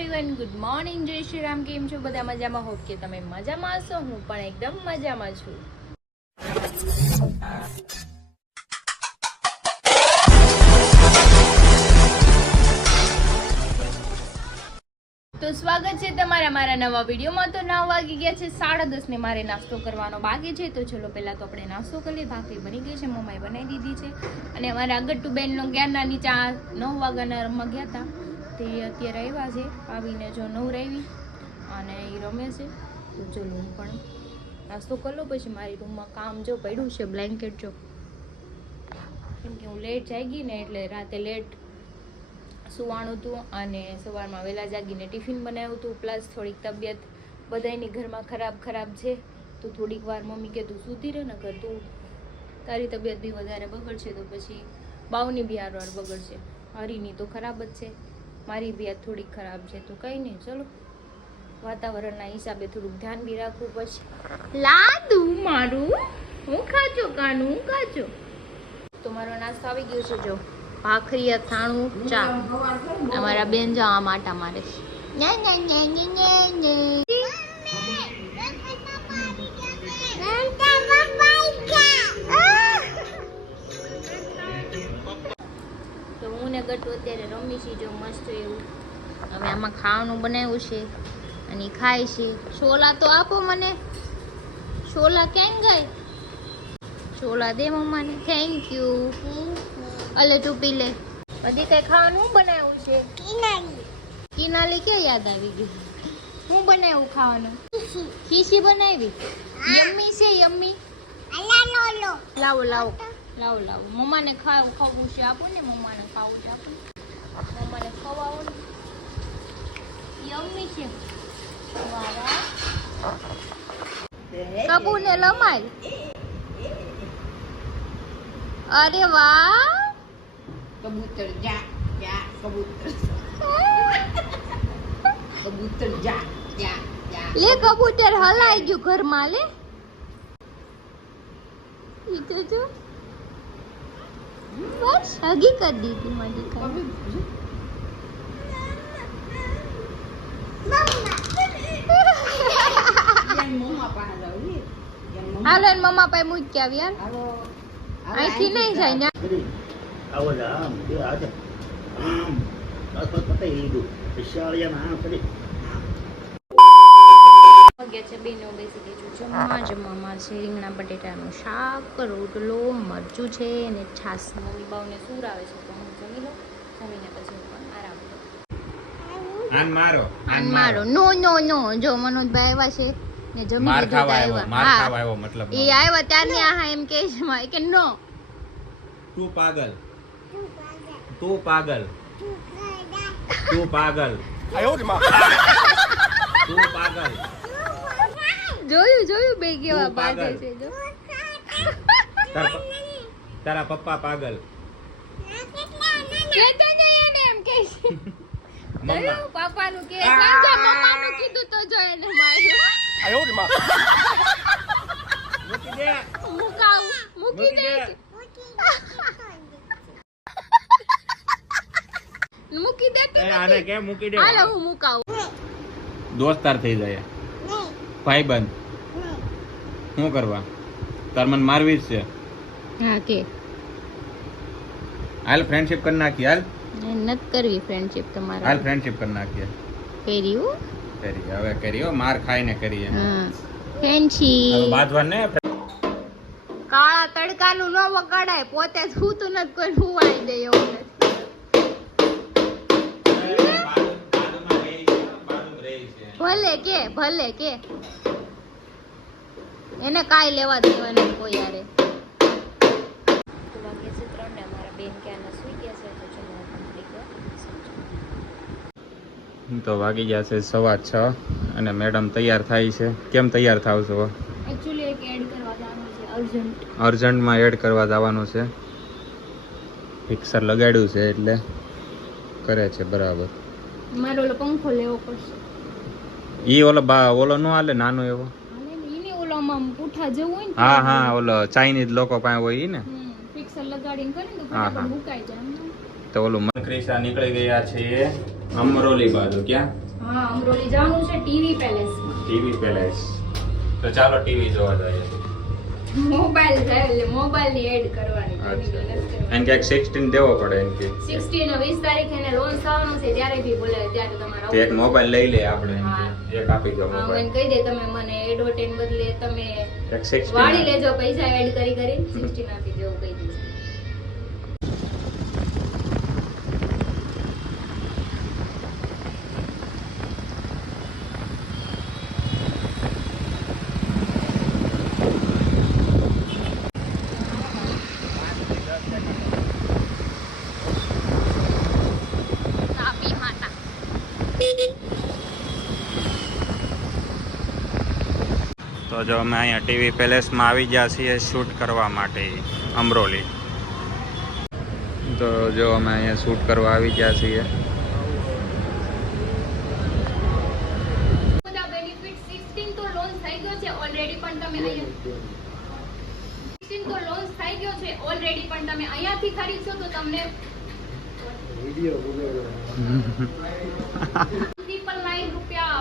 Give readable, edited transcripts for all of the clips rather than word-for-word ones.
Everyone, good morning, જય શ્રી રામ. કેમ છો બધા? મજામાં? હોપ કે તમે મજામાં હશો. હું પણ એકદમ મજામાં છું. તો સ્વાગત છે તમારા મારા નવા વિડીયોમાં. તો 9 વાગી ગયા છે, 10:30 ને મારે નાસ્તો કરવાનો બાકી છે. તો ચલો પહેલા તો આપણે નાસ્તો કરીએ. ભાખરી બની ગઈ છે, મમ્માએ બનાવી દીધી છે. અને અમારા અગટ્ટુ બેનનો જ્ઞાનના નીચે 9 વાગ્યાના રમવા ગયા હતા. તે અત્યારે આવ્યા છે, આવીને જો નવરાવી અને એ રમે છે. તો ચલો હું પણ નાસ્તો કરી લો, પછી મારી રૂમમાં કામ જો પડ્યું છે, બ્લેન્કેટ જો, કેમ કે હું લેટ જાગી ને એટલે રાતે લેટ સુવાનું હતું અને સવારમાં વહેલા જાગીને ટિફિન બનાવ્યું હતું. પ્લસ થોડીક તબિયત બધાની ઘરમાં ખરાબ છે. તો થોડીક વાર મમ્મી કે તું સૂતી રહે ને, કર તું તારી તબિયત બી વધારે બગડશે તો પછી બાવની બી હારવાર બગડશે. હરીની તો ખરાબ જ છે, મારી બી આ થોડીક ખરાબ છે. તો કંઈ નહીં, ચલો વાતાવરણના હિસાબે થોડુંક ધ્યાન બી રાખવું પડશે. લાદુ મારું હું ખાજો કાનું હું ખાજો. તો મારો નાસ્તો આવી ગયો છે, જો ભાખરી, અથાણું, ચા. અમારા બેન જવા માટા મારે છે. તો હું ને ગટ્ટુ અત્યારે રમી છીએ, જો મસ્ત એવું. હવે આમાં ખાવાનું બનાવ્યું છે અને ખાય છે. છોલા તો આપો મને. છોલા ક્યાં ગઈ? છોલા દે મમ્માને. Thank you. અલે તું પી લે. બધી કઈ ખાવાનું શું બનાવ્યું છે? કિનાલી ક્યાં યાદ આવી ગઈ? શું બનાવ્યું ખાવાનું? ખીસી બનાવી. યમ્મી છે, યમ્મી. લાવો લાવો લાવો લાવો. મમ્માને ખાવું છે, આપો ને. મમ્માને ખાવું છે, આપો. મમ્માને ખવાવો ને. યમ્મી છે. કબૂને લમાય. અરે વાહ, કબૂતર જા જા, કબૂતર કબૂતર જા જા જા. લે કબૂતર હલાઈ ગયું ઘરમાં. લે ઈતો જો બસ હગી કરી દીધી મારી દીકરી. હાલો ને મમ્મા પાસે મૂકી આવી. યાર અહીંથી નહીં જાય ને. આવો જા આમ બે આજ આમ બસ પતાઈ લીધું વિશાળિયા ના કરી વાગ્યા છે. બેનો બેસી ગઈ છું જમવામાં છે રીંગણા બટેટાનું શાક, રોટલો, મરચું છે અને છાસ. મમ્મી બાવને સૂર આવે છે તો હું જમી લઉં. જમીને પછી હું પણ આરામ કરું. આન મારો નો નો નો. જો મનોજભાઈ આવ્યા છે ને જમી લીધું. આવ્યા મતલબ એ આવ્યા ત્યારને આ એમ કે છે કે નો તું પાગલ તું પાગલ તું પાગલ તું પાગલ. જોયું બે કેવા બાજે છે. જો તારા પપ્પા પાગલ. કેતો નહીં એને એમ કે છે. જોયું પાપાનું કે સાંજા મમ્માનું કીધું તો જો એને માર્યો. મૂકી દે મૂકી દે મૂકી દે. આને કેમ મૂકી દે? હાલો હું મુકાવું. દોસ્તાર થઈ જાય, ભાઈબંધ. શું કરવા? તાર મને મારવી જ છે. હા કે હાલ ફ્રેન્ડશિપ કરી નાખી. હાલ નત કરવી ફ્રેન્ડશિપ તમારે. હાલ ફ્રેન્ડશિપ કરી નાખીએ. કર્યું કરી હવે કરી હો, માર ખાઈને કરીએ. હા ફ્રેન્ડશિપ. બાંધવા ને કાળા તડકાનું ન વગાડાય. પોતે સૂતું નથી, કોઈ સુવાઈ દે એવું નથી. ભલે કે એને કાઈ લેવા દેવાનું કોઈ યારે. તો વાગે છે 3 ને અમારા બેન ક્યાંના સુઈ ગયા છે. તો ચલો તો વાગી ગયા છે 6:15 અને મેડમ તૈયાર થાય છે. કેમ તૈયાર થાવ છો? એક્ચ્યુઅલી એક એડ કરવા જવાનું છે, અર્જન્ટમાં એડ કરવા જવાનું છે. ફિક્સર લગાડ્યું છે એટલે કરે છે બરાબર. મારો ઓલો પંખો લેવો પડશે. ઈ ઓલો નો હાલે, નાનો એવો. હાલે ને ઈને ઓલામાં પૂઠા જેવું હોય ને. હા ઓલો ચાઇનીઝ લોકો પાસે હોય ઈ ને. ફિક્સર લગાડીને કરીને તો ફટાફટ મુકાઈ જાય. તો ઓલું ક્રિશા નીકળી ગયા છે અમરોલી બાજુ. ક્યાં? હા અમરોલી જવાનું છે ટીવી પેલેસ. TV palace. તો ચાલો ટીવી જોવા જઈએ. મોબાઈલ જાય એટલે મોબાઈલ ની એડ કરવાની. અચ્છા. એમ કે 16 દેવો પડે એમ કે 16 20 તારીખે એને લોન્ચ થવાનું છે ત્યારે બી બોલે ત્યારે તમારે તે એક મોબાઈલ લઈ લે આપણે એમ કે. એક આપી દો હા હું મોબાઈલ. એને કહી દે તમે મને એડવર્ટાઈઝ બદલે તમે એક 16 વાળી લેજો પૈસા એડ કરી 16 આપી દેવું કહી દઈશ. તાપી માતા. તો જો અમે અહીંયા ટીવી પેલેસમાં આવી ગયા છીએ શૂટ કરવા માટે અમરોલી. તો જો અમે અહીંયા શૂટ કરવા આવી ગયા છીએ. બધા બેનિફિટ 16 તો લોન્ચ થઈ ગયો છે ઓલરેડી પણ તમે અહીંયા 16 તો લોન્ચ થઈ ગયો છે ઓલરેડી પણ તમે અહીંયાથી ખરીદશો તો તમને ₹9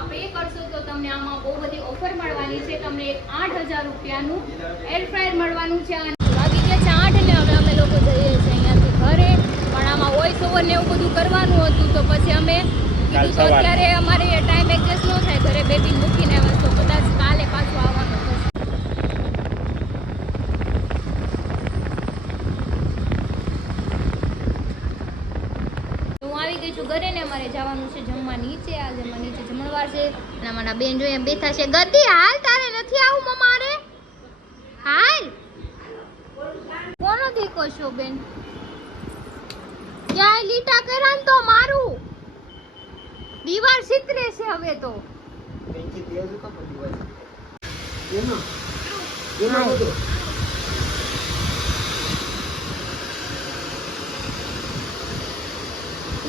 પે કરશો તો તમને આમાં બહુ બધી ઓફર મળવાની છે. તમને એક 8000 રૂપિયાનું એર ફ્રાયર મળવાનું છે. અને વાગી ગયા છે 8 ને હવે અમે લોકો જઈએ છીએ અહીંયાથી ઘરે. પણ આમાં વોઇસ ઓવર ને એવું બધું કરવાનું હતું તો પછી અમે કીધું તો અત્યારે અમારે ટાઈમ એડજસ્ટ ન થાય ઘરે બેબી મૂકીને આવે તો કદાચ કાલે પાછું આવવાનું થશે. હું આવી ગઈ છું ઘરે ને અમારે જવાનું છે જમવા નીચે. આજે અમારે નીચે જમણવાર છે અને અમારા બેન જો એમ બેઠા છે. ગદ્દી હાલ તારે નથી આવું મમારે હાલ. કોનો દીકો છો બેન? ક્યાંય લીટા કરાન તો મારું દીવાર સિતરે છે હવે તો.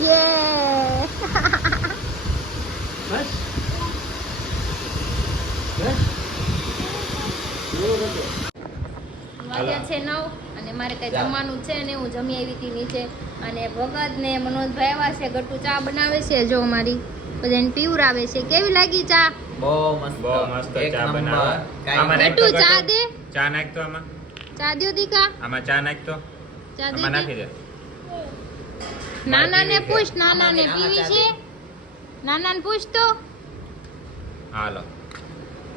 યે વાગ્યા છે 9 અને મારે કઈ જમવાનું છે ને હું જમી આવી હતી નીચે. અને ભગત ને મનોજભાઈ આવ્યા છે. ગટ્ટુ ચા બનાવે છે જો મારી બધાને પીવરાવે છે. કેવી લાગી ચા? બહુ મસ્ત ચા બનાવે. આમાં ગટ્ટુ ચા દે. ચા નાખ તો આમાં. ચા દ્યો દીકા. આમાં ચા નાખ તો. ચા આમાં નાખી દે. દે. નાના ને પૂછ. નાના ને પીવી છે. નાના ને પૂછ તો હાલો.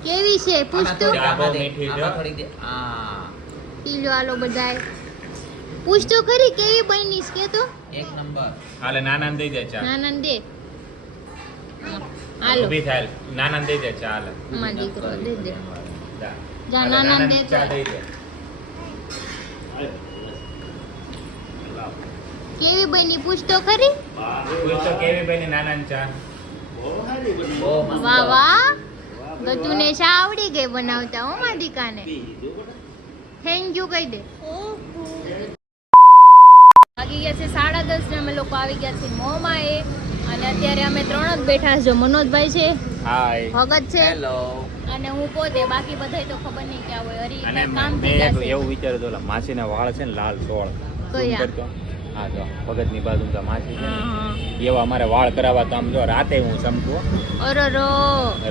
કેવી છે પૂછ તો. ચા બહુ મીઠી છે. પી લો હાલો બધાય. પૂછ તો ખરી કેવી બની છે કે તો. એક નંબર. હાલે નાનાને દઈ દે ચા. નાના ને દે. હાલો ઊભી થાય. નાનાને દઈ દે ચા હાલે. અમાર દીકરો દે દે. જા. જા હાલે, નાનાને દે ચા તો. દઈ દે. કેવી બની પૂછ તો ખરી. પૂછ તો કેવી બની નાનાને ચા. વાહ વાહ ગતુને શા આવડી ગઈ બનાવતા હો મારી દીકાને. થેન્ક યુ કહી દે. વાગી ગયા છે 10:30 ને અમે લોકો આવી ગયા છે મોમાએ. અને અત્યારે અમે 3 જ બેઠા છે. જો મનોજભાઈ છે, હાય. ભગત છે હેલો. અને હું પોતે. બાકી બધાય તો ખબર નહીં ક્યાં હોય. હરી અને કામ મેં થઈ ગયા છે. એવું વિચાર્યું હતું ઓલા માસીના વાળ છે ને લાલ સોળ. કયા? zoom કરજો. હા જો ભગતની બાજુમાં માસી છે ને. હા, એવા અમારે વાળ કરાવવા તો આમ જો રાતે હું સમકું. અરરો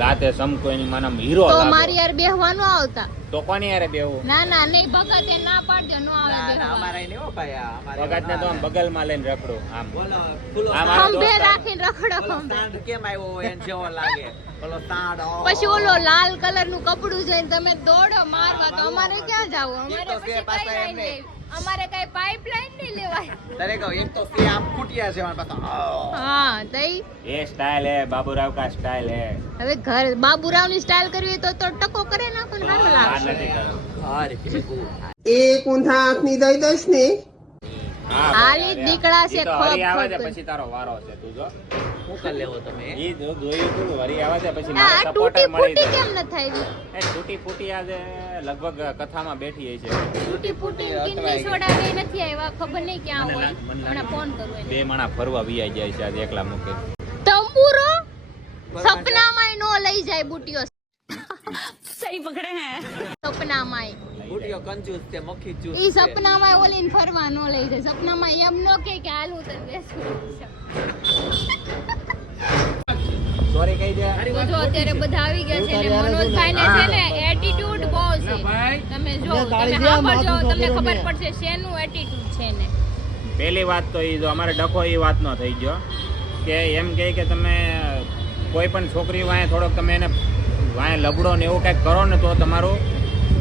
રાતે સમકું એની માનામ હીરો તો લાગો. મારી યાર બેહવાનું આવતા. તો કોની યારે બેવું? ના ના નહીં ભગતે ના પાડજો નો આવે બેહવા. અમારે નહીં હો ભાઈ આ. અમારે ભગતને તો આમ બગલમાં લઈને રખડો આમ. બોલો ફૂલો આ મારો ખંભે દોસ્તાર. રાખીને રખડો બોલો ખંભે. સાંડ કેમ આવ્યો હોય એને જેવો લાગે. બોલો સાંડ. પછી ઓલો લાલ કલર નું કપડું જોઈને તમે દોડો મારવા તો અમારે ક્યાં જાવું? અમારે એ તો પછી છે કઈ પાછા લાઈન એમને. નહીં. અમારે કઈ પાઇપલાઈન નહીં લેવાય. તારે કહું એક તો તે આમ ફૂટ્યા છે મારા પાસે. હા તઈ એ સ્ટાઇલ હે બાબુરાવ કા સ્ટાઇલ હે. હવે ઘર બાબુરાવ ની સ્ટાઇલ કરવી હોય તો ટકો કરે નાખો ને સારું આ લાગશે. નથી કરવું. અરે ભેગું. એક ઊંધા આંખની દઈ દઈશ ને હા હાલી ભાઈ, દીકડા છે, ઈ તો ખોપ હરી આવે છે ખોપ. પછી તારો વારો છે તું જો. શું કરી લેવો તમે? ઈ જો જોયું તું હરી આવે છે પછી આ મારે સપોર્ટર તૂટી મળી ફૂટી જાય. કેમ ન થઈ એ તૂટી ફૂટી આજે લગભગ કથામાં બેઠી છે. તૂટી ફૂટી કિડની સોડાવે નથી આવ્યા. ખબર નહીં ક્યાં મને હોય. લાગ- મને હમણાં લાગે ફોન કરું એને. બે માણા ફરવા વિયાઈ જાય છે આજે એકલા મૂકે. તંબુરો સપનામાંય નો લઈ જાય બુટીઓ. સપનામાંય બુટિયો કંજૂસ તે મક્ખી ચૂસ ઈ છે. સપનામાં ઓલીને ફરવા નો લઈ જાય. સપનામાં એમ નો કે હાલ હું તને બેસું. તો જો અત્યારે બધા આવી ગયા છે ને મનોજભાઈ ને છે ને એટીટ્યુડ બહુ છે. તમે જો તમે સાંભળજો તમને ખબર પડશે શેનું એટીટ્યુડ છે ને. પહેલી વાત તો એ જો અમારે ડખો એ વાતનો થઈ ગયો કે એમ કહે કે તમે કોઈ પણ છોકરી વાંહે થોડોક તમે એને વાંહે લબડો ને એવું કંઈક કરો ને તો તમારું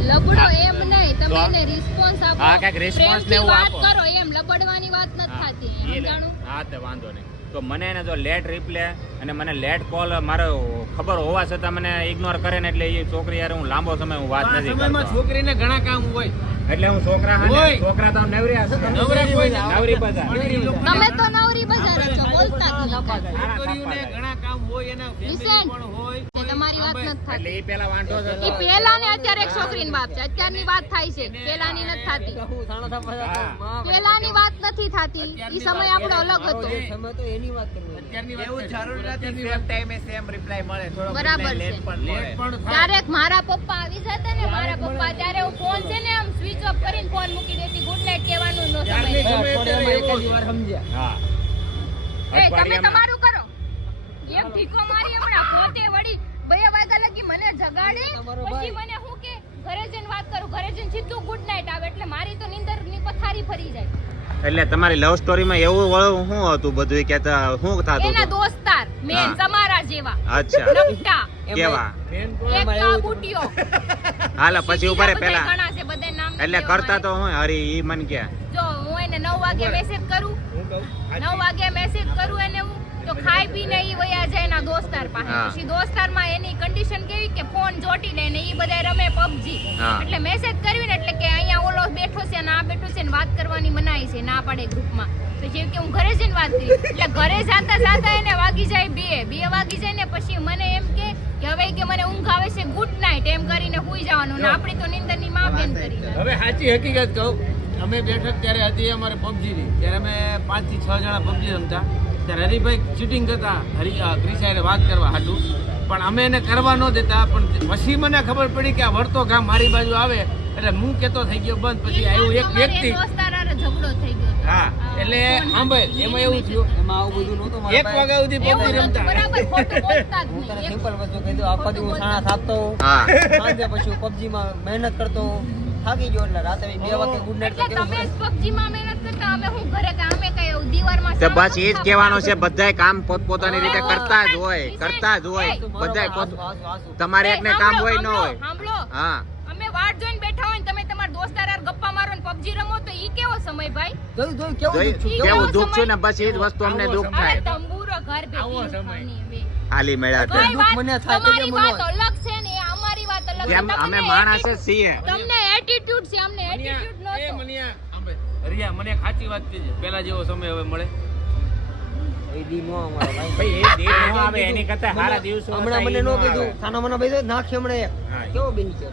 લબડો એમ નહીં, તમે એને રિસ્પોન્સ આપો. હા, કાંઈક response ને એવું વાત આપો. કરો એમ લબડવાની વાત નથી થતી. એ સમજાણું? હા તે વાંધો નહીં. તો મને એને જો લેટ રિપ્લે અને મને લેટ કોલ મારો ખબર હોવા છતાં મને ઇગ્નોર કરે ને એટલે એ છોકરી યાર હું લાંબો સમય હું વાત નથી કરતો. છોકરીને ઘણા કામ હોય એટલે હું છોકરા છોકરા તો નવરી હશે. નવરી બજાર તમે તો નવરી બજાર છો, બોલતા જ નહીં કાંઈ. છોકરીઓને ઘણા કામ હોય એના Listen. પણ હોય એ તમારી વાત નથી એટલે થતી. એ પેલા વાંધો જ હતો. ઈ પેલા ને અત્યારે એક છોકરીની બાપ છે. અત્યારની વાત થાય છે, પેલાની નથી થતી. હા. પેલાની વાત નથી થતી. ઈ સમય આપણો અલગ હતો. એવું જરૂર નથી સેમ ટાઈમે સેમ રિપ્લાય મળે થોડો બરાબર લેટ છે. પણ મળે ક્યારેક મારા પપ્પા આવી જતા ને મારા પપ્પા ત્યારે હું ફોન છે ને આમ સ્વિચ ઓફ કરીને ફોન મૂકી દેતી. ગુડ નાઈટ કહેવાનું નો સમય. હા. એ તમે તમારું કરો. એક ઢીકો મારી હમણાં પોતે વળી 2 વાગ્યા લગી મને જગાડે પછી મને હું કે ઘરે જઈને વાત કરું. ઘરે જઈને સીધું ગુડ નાઈટ આવે એટલે મારી તો નીંદરની પથારી ફરી જાય. એટલે તમારી લવ સ્ટોરીમાં એવું વળું શું હતું બધું કેતા શું થતું એના હતું? દોસ્તાર મેન હા. તમારા જેવા અચ્છા નકટા કેવા? એક કાબુટિયો. હાલો પછી ઉપર બધાય પેલા ઘણા છે, બધાય નામ નથી એટલે લેવા કરતા તો હું હરી ઈ મન કે જો હું એને 9 વાગે મેસેજ કરું 9 વાગે મેસેજ કરું એને હું તો ખાઈ પીને ઈ વયા જાય એના દોસ્તાર પાસે. હા. પછી દોસ્તારમાં એની કન્ડિશન કેવી કે ફોન જોટી લે ને ઈ બધાય રમે PUBG. હા. એટલે મેસેજ કર્યું ને એટલે કે અહીંયા ઓલો બેઠો છે ને આ બેઠો છે ને વાત કરવાની મનાઈ છે ના પાડે ગ્રુપમાં. પછી કે હું ઘરે જઈને વાત કરી એટલે ઘરે જાતા જાતા એને વાગી જાય 2 વાગી જાય ને પછી મને એમ કે હવે કે મને ઊંઘ આવે છે ગુડ નાઈટ એમ કરીને હુઈ જવાનું ને આપણી તો નીંદરની માં બેન કરી દે. હવે સાચી હકીકત કહું, અમે બેઠક ત્યારે હતી અમારે પબજી ની, ત્યારે અમે 5 થી 6 જણા પબજી રમતા. ત્યારે હરિભાઈ ચીટિંગ કરતા ક્રિસાઈને વાત કરવા હાટું, પણ અમે એને કરવા ન દેતા. પણ પછી મને ખબર પડી કે આ વળતો ગામ મારી બાજુ આવે એટલે હું કેતો થઈ ગયો બંધ. પછી આવ્યું એક વ્યક્તિ, દોસ્તાર હારે ઝઘડો થઈ ગયો. હા એટલે સાંભળ એમાં એવું થયું, 1 વાગ્યા સુધી એવું પબજી નહોતું, રમતા. બરાબર ખોટું બોલતા જ નહીં. સિમ્પલ વસ્તુ કહી દઉં, આખો દી હું સાણા થાકતો હોઉં. હા સાંજે પછી પબજીમાં મહેનત કરતો હોઉં. થાકી ગયો એટલે રાતે 2 વાગે ગુડ નાઈટ તો એટલે કેવું તમે PUBG માં મહેનત કરતા અમે હું ઘરે કે અમે કઈ એવું દીવારમાં તો બસ એ જ કહેવાનું છે. બધાય કામ પોતપોતાની રીતે કરતા જ હોય બધાય તમારે એકને કામ હોય ન હોય. સાંભળો હા અમે વાટ જોઈને બેઠા હોય ને તમે તમારા દોસ્તાર હારે ગપ્પા મારો ને PUBG રમો તો ઈ કેવો સમય ભાઈ? જોયું કેવું જોઈ દુઃખ છું. કેવું દુઃખ છે ને બસ એ જ વસ્તુ અમને દુઃખ અરે થાય. તંબુરો ઘર આવો ભેગી સમય. ખાની બે. હાલી મેળા કઈ દુઃખ વાત મને થાય તો તમારી કેમ વાત હોય? અલગ છે ને અમારી વાત અલગ છે. જેમ અમે તમને માણસ જ attitude- છીએ. તમને એટીટ્યુડ છે અમને એટીટ્યુડ એ નહોતો. મનિયા, સાંભળ, રિયા મને એક સાચી વાત કહેજે, પેલા જેવો સમય હવે મળે? એ દી નો અમારો ભાઈ. ભાઈ એ દિન ન આવે એની કરતા સારા દિવસો હમણાં હતા, મને ઈ નો ન કીધું આવે. ખાના મને બેસો નાખી હમણાં એક હા. કેવો બેની છે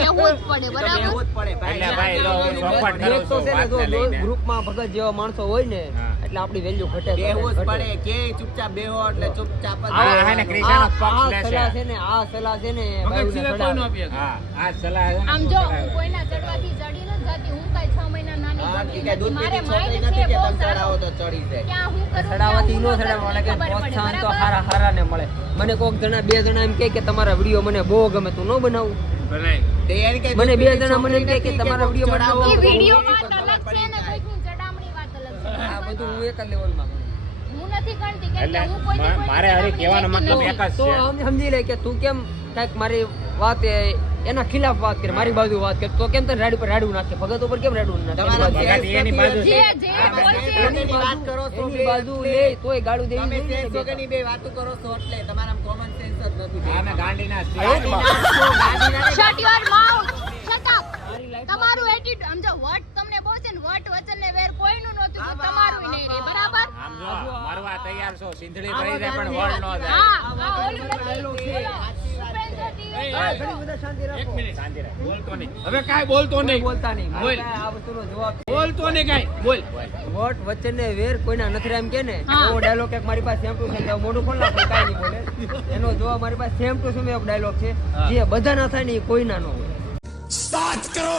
બેહવું જ પડે બરાબર. બેહવું જ પડે ભાઈ. એટલે ભાઈ જો હું ચોખવટ કરું એક તો છું છે ને વાતને જો લઈને. ગ્રુપમાં ભગત જેવા માણસો હોય ને હા. એટલે આપણી વેલ્યુ ઘટે બેહવું જ ઘટે. પડે કે ચૂપચાપ બેહો એટલે ચૂપચાપ જ હા, બેહો. એને ક્રિશાનો પક્ષ આ લેશે. સલાહ છે ને આ સલાહ છે ને ભગત બાયુને સિવાય કોઈ ચડાવે. ન આપીએ. હા આ સલાહ છે ને આમ જો હું કોઈના ચડવાથી ચડી ન જતી. હું કઈ 6 મહિના નાની હા, ગોતી કે દૂધ નથી. મારે પીતી માઇન્ડ છોકરી છે નથી કે બહુ તમે સારો. ચડાવો તો ચડી જાય. ક્યાં હું કરું ચડાવવાથી ક્યાં નો હું ચડાવવા કરું, લાગે ખબર પડે, પ્રોત્સાહન તો બરાબર? હારા ને મળે. મને કોક જણા 2 જણા એમ કહે કે તમારા વિડીયો મને બહુ ગમે તું ન બનાવું. બનાય. તે એને કઈ મને દૂધ 2 પીતી જણા મને એમ છોકરી કહે કે નથી તમારા કોક વિડીયો ચડાવો ઈ તો વિડીયો ખબર વાત અલગ છે પડી ને જાય. કોઈકની ચડામણી વાત અલગ છે. આ બધું હું એક જ લેવલમાં કરું. હું નથી ગણતી કેમ કે એટલે હું કોઈની કોઈની મારે હરી ચડામણી કહેવાનો લેતી મતલબ નથી. એક જ તો છે. સમજી લે કે તું કેમ કાંઈક મારી વાત એના ખિલાફ વાત કરે, મારી બાજુ વાત કરે, તો કેમ તને રાડી પર રાડવું નાખે? ભગત ઉપર કેમ રાડવું નાખે? તમારા એની ભગત એની બાજુ જે છે. જે હા, બોલશે બસ એની એની વાત કરો છો એની બે બાજુ એટલે લે તોય ગાળું દેવી તમે જોઈએ ને સેન્સ બે વગરની બે વાતો કરો છો એટલે તમારા કોમન સેન્સ જ નથી. હા અમે ગાંડીના છીએ. Shut your mouth shut up. તમારું એટીટ્યુડ સમજો વટ તમને બહુ છે ને વટ વચન ને વેર કોઈનું નહોતું તો તમારું નહીં રે બરાબર. આમ જો મરવા તૈયાર છો સિંધડી ભરી દે પણ વળ ન જાય. હા હા ઓલું નથી બોલો. ઉપેન્દ્ર TV ઘણી બધા શાંતિ એક રાખો. મિનિટ. શાંતિ રાખ. બોલતો નહીં. હવે કાંઈ બોલતો નહીં. બોલતા નહીં. બોલ. આ વસ્તુનો જવાબ બોલતો નહીં કાંઈ. બોલ. વટ વચન ને વેર કોઈના નથી એમ કે ને હા. એવો ડાયલોગ એક મારી પાસે સેમ ટુ સેમ મોઢું ખોલ નાખો કાંઈ નહીં બોલે. એનો જવાબ મારી પાસે સેમ ટુ સેમ એક ડાયલોગ છે હા. જે બધાના થાય ને એ કોઈના ન હોય. સ્ટાર્ટ કરો